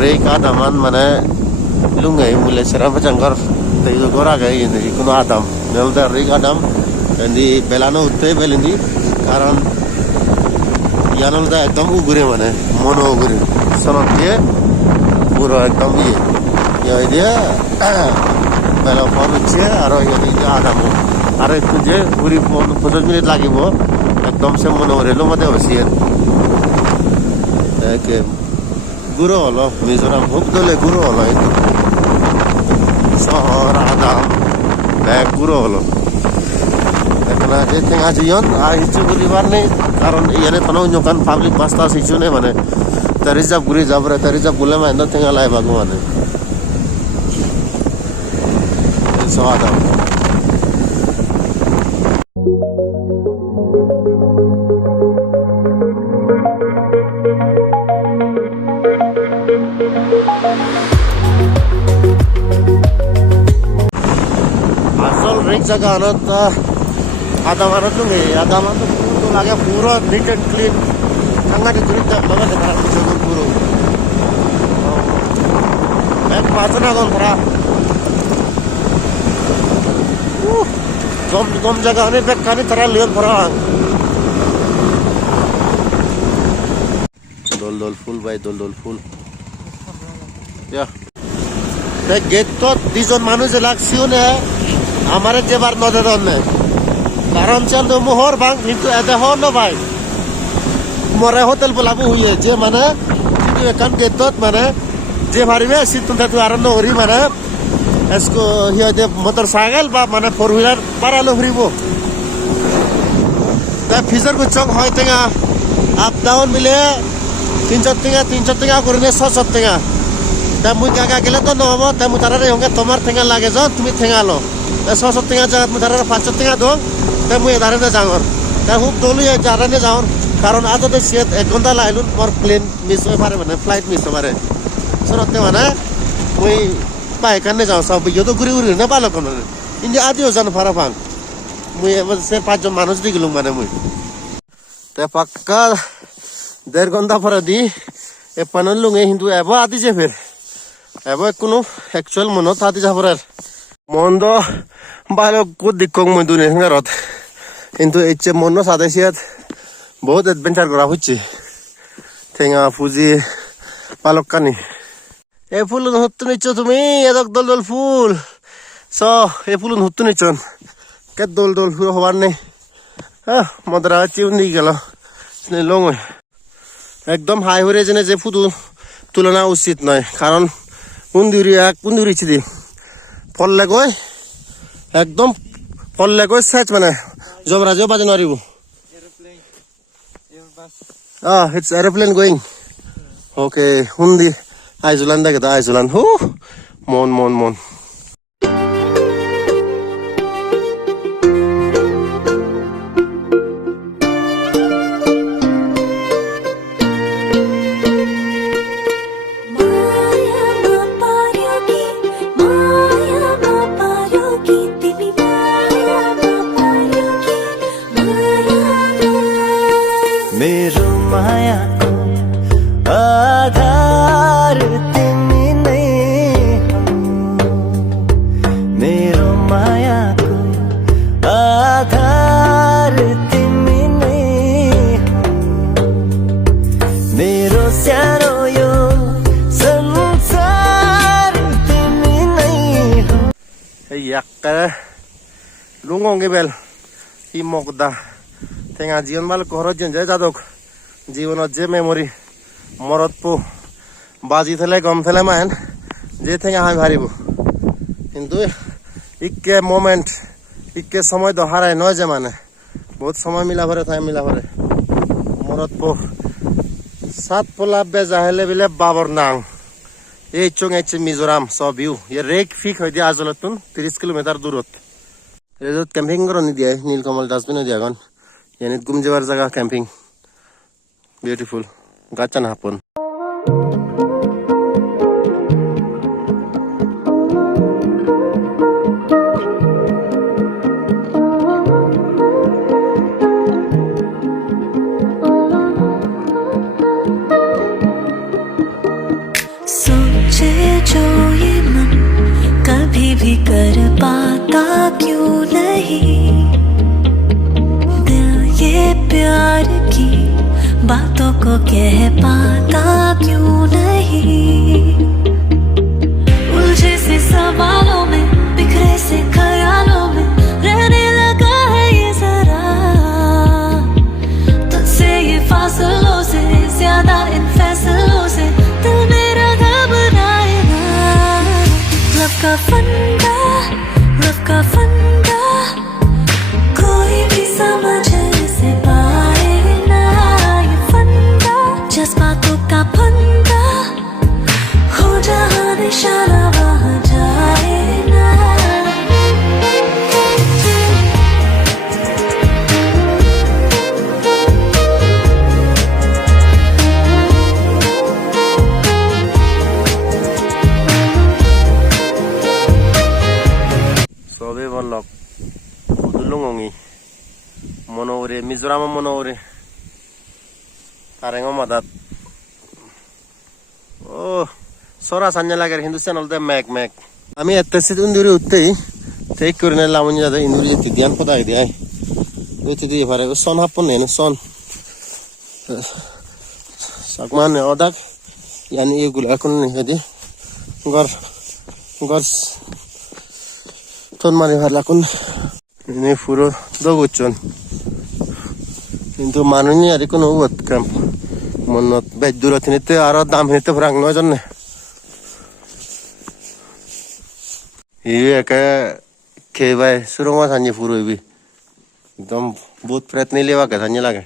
Rek Adaman mana lungai mulai serap jangkar tayo gora gay ini kuno Adam nelda Rek Adam di belano utte belindi karan yanolda ekdom ugure mana mono ugure sonot dia puro ekdom ya dia bela phone uche aro ini Adam aro itu je puri phone 5 minit lagibo ekdom se mono ugure lo mate hosian ke guru holo Mizoram hubdole guru holo itu শহর আদাম এক গুরু হলো এখন যে ঠেঙা জিয়ন আর কিছু বলিবার নেই কারণ ইয়ারে কোনো যখন পাবলিক বাস্তা শিশু নেই মানে তার রিজার্ভ ঘুরে যাবরে তার রিজার্ভ বলে মানে ঠেঙা লাই বাগু মানে আদাম एक जगह आनंद आदामान तो नहीं आदामान तो लगे पूरा नीट एंड क्लीन चंगा टिकरी लगा दे खराब जगह पूरा एक पाचना कौन खरा गम गम जगह ने पे कानी तरह लियन खरा दोल दोल फूल भाई दोल दोल फूल या ते गेट तो दिजन मानुष लाक्सियोन है हमारे जेबार नदे दन्ने कारण चंद मोहर बांग किंतु एदे हो न भाई मोरे होटल बुलाबो हुए जे माने किंतु एकान गेटत माने जे भारीबे सितुंता तु आरन ओरी माने इसको हिया दे मोटरसाइकिल बा माने फोर व्हीलर पारालो हरिबो ता फीचर को चक होय तेगा अप डाउन मिले 300 टेगा करने 600 टेगा ता मुई काका गेले तो नहबो ता मु तारारे होंगे तोमार टेगा लागे ज तुमी टेगा लो 600 टेगा जगह में तारा 500 टेगा दो ते मुई दारे ने जांगर ता हुब दोलु ए जारा ने जाऊन कारण आज तो सेट 1 घंटा लाइलुन मोर प्लेन मिस होय पारे माने फ्लाइट मिस होय पारे सरते माने मुई बाइक ने जाऊ सब यो तो गुरी गुरी ने पालो कोन इंडिया आदियो जान फारा फांग मुई एबे से 5 जन मानुष दिगलु माने मुई ते पक्का 1.5 घंटा पर दी ए पनन लुंगे हिंदू एबो आदि जे फिर एबो कोनो एक्चुअल मनो थाति जाबरार मोंदो बालो को दिक्कंग मदुने हंगारत किंतु एचे मनो सादेसियत बहुत एडवेंचर करा हुच्ची थेंगा फुजी पालकानी ए फुलुन हत्तु निचो तुमी एदक दल दल फुल सो ए फुलुन हत्तु निचन के दल दल फुल हवार ने मदरा चिउनी गेलो ने लंग एकदम हाई हरे जने जे फुटु तुलना उचित नय कारण कुंदुरी छिदी फलले गय एकदम फलले गय साइज माने जबराजो बाजे नरिबो it's airplane going okay hundi aizulan da geda aizulan hu mon मेरो माया को आधार तिमी नै हौ मेरो माया को आधार तिमी नै हौ मेरो सानो यो संसार तिमी नै हौ yakka lungong gebel imokda थेंगा जीवन माल कोहर जन जाय जादक जीवन जे मेमोरी मरत पो बाजी थले गम थले मान जे थेंगा हाय भारीबो किंतु इक्के मोमेंट इक्के समय तो हाराय न जे माने बहुत समय मिला भरे थाय मिला भरे मरत पो सात पोला बे जाहले बिले बाबर नांग ए चोंग एच मिजोराम सो व्यू ये रेक फिक होय दिया आजलतुन 30 किलोमीटर दूरत रेजत कैंपिंग करनी दिया नीलकमल डस्टबिन दिया गन यानी गुमजेवार जगह कैंपिंग ब्यूटीफुल गाचन हापन So भी कर पाता क्यों नहीं, दिल ये प्यार की बातों को कह पाता क्यों नहीं, उलझे से सवालों में बिखरे से ख्यालों में रहने लगा है ये जरा, तुझसे ये फासलों से ज्यादा इन फैसलों से दिल मेरा घबराएगा। लव का फंडा, लव का फंडा, कोई भी समझ से पाए ना ये फंडा, जज्बातों का फंडा, हो जहाँ निशाना वहाँ जाए ना। Sobe balok udulungongi monore Mizoram monore tarengo madat oh sora sanya lager Hindustan olde mek ami ettesit unduri uttei take kurne lamun jada induri jeti dian poda idi ai utti di pare son hapon ne son sakman odak yani egula kun ne hedi gor ton mari harlakun ini puro doguchon কিন্তু মানুনি আর কোনো উত কাম মনত বেদুরত নিতে আর দাম নিতে ফরাং নয় জন্য এই একা খেবাই সুরমা সানি পুরো একদম বহুত প্রয়ত্ন লেবা কে সানি লাগে